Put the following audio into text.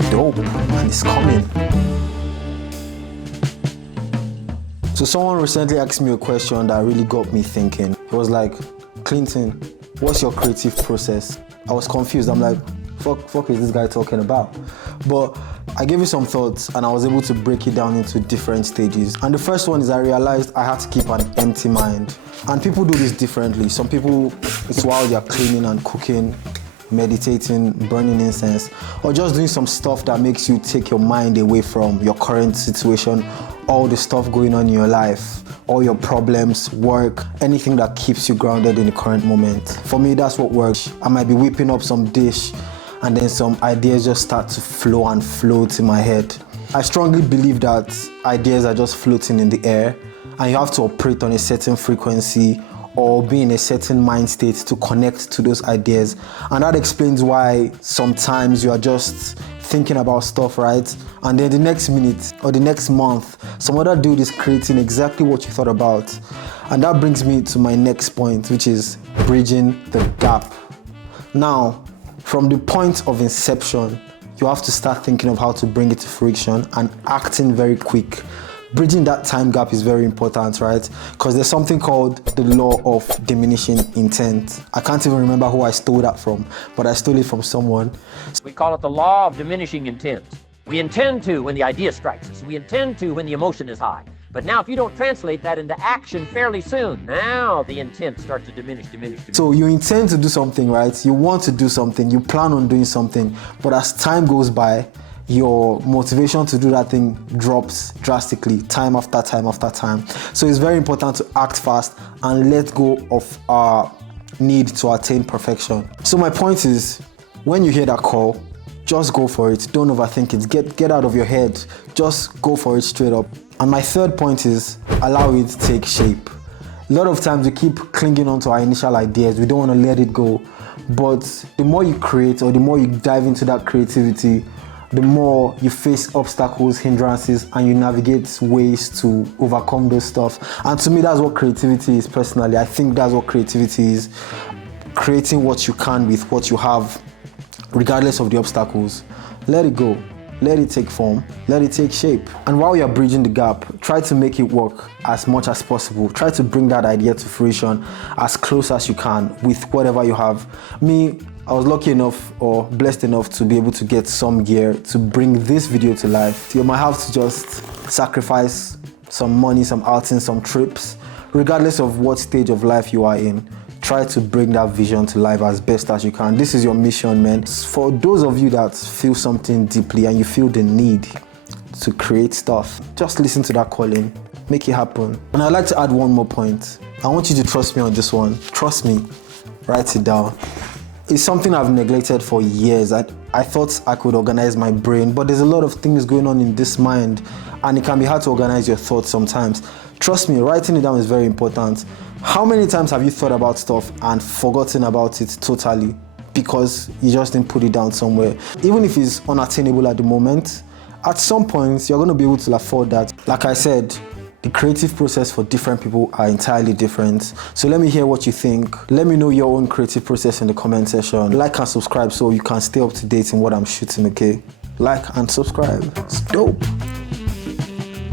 is dope and it's coming. So someone recently asked me a question that really got me thinking. It was like, Clinton, what's your creative process? I was confused. I'm like, fuck is this guy talking about? But I gave it some thoughts and I was able to break it down into different stages. And the first one is I realized I had to keep an empty mind. And people do this differently. Some people, it's while they're cleaning and cooking, meditating, burning incense, or just doing some stuff that makes you take your mind away from your current situation, all the stuff going on in your life, all your problems, work, anything that keeps you grounded in the current moment. For me, that's what works. I might be whipping up some dish and then some ideas just start to flow and float in my head. I strongly believe that ideas are just floating in the air and you have to operate on a certain frequency or be in a certain mind state to connect to those ideas. And that explains why sometimes you are just thinking about stuff, right? And then the next minute or the next month, some other dude is creating exactly what you thought about. And that brings me to my next point, which is bridging the gap. Now, from the point of inception, you have to start thinking of how to bring it to fruition and acting very quick. Bridging that time gap is very important, right? Because there's something called the law of diminishing intent. I can't even remember who I stole that from, but I stole it from someone. We call it the law of diminishing intent. We intend to when the idea strikes us. We intend to when the emotion is high. But now if you don't translate that into action fairly soon, now the intent starts to diminish. So you intend to do something, right? You want to do something, you plan on doing something, but as time goes by, your motivation to do that thing drops drastically, time after time after time. So it's very important to act fast and let go of our need to attain perfection. So my point is, when you hear that call, just go for it. Don't overthink it. Get out of your head. Just go for it straight up. And my third point is, allow it to take shape. A lot of times we keep clinging on to our initial ideas. We don't want to let it go. But the more you create or the more you dive into that creativity, the more you face obstacles, hindrances, and you navigate ways to overcome those stuff. And to me, that's what creativity is personally. I think that's what creativity is. Creating what you can with what you have, regardless of the obstacles. Let it go. Let it take form. Let it take shape. And while you're bridging the gap, try to make it work as much as possible. Try to bring that idea to fruition as close as you can with whatever you have. Me, I was lucky enough or blessed enough to be able to get some gear to bring this video to life. You might have to just sacrifice some money, some outings, some trips, regardless of what stage of life you are in. Try to bring that vision to life as best as you can. This is your mission, man. For those of you that feel something deeply and you feel the need to create stuff, just listen to that calling, make it happen. And I'd like to add one more point. I want you to trust me on this one. Trust me, write it down. It's something I've neglected for years. I thought I could organize my brain, but there's a lot of things going on in this mind and it can be hard to organize your thoughts sometimes. Trust me, writing it down is very important. How many times have you thought about stuff and forgotten about it totally because you just didn't put it down somewhere? Even if it's unattainable at the moment, at some point you're going to be able to afford that. Like I said, the creative process for different people are entirely different. So let me hear what you think. Let me know your own creative process in the comment section. Like and subscribe so you can stay up to date in what I'm shooting, okay? Like and subscribe. It's dope.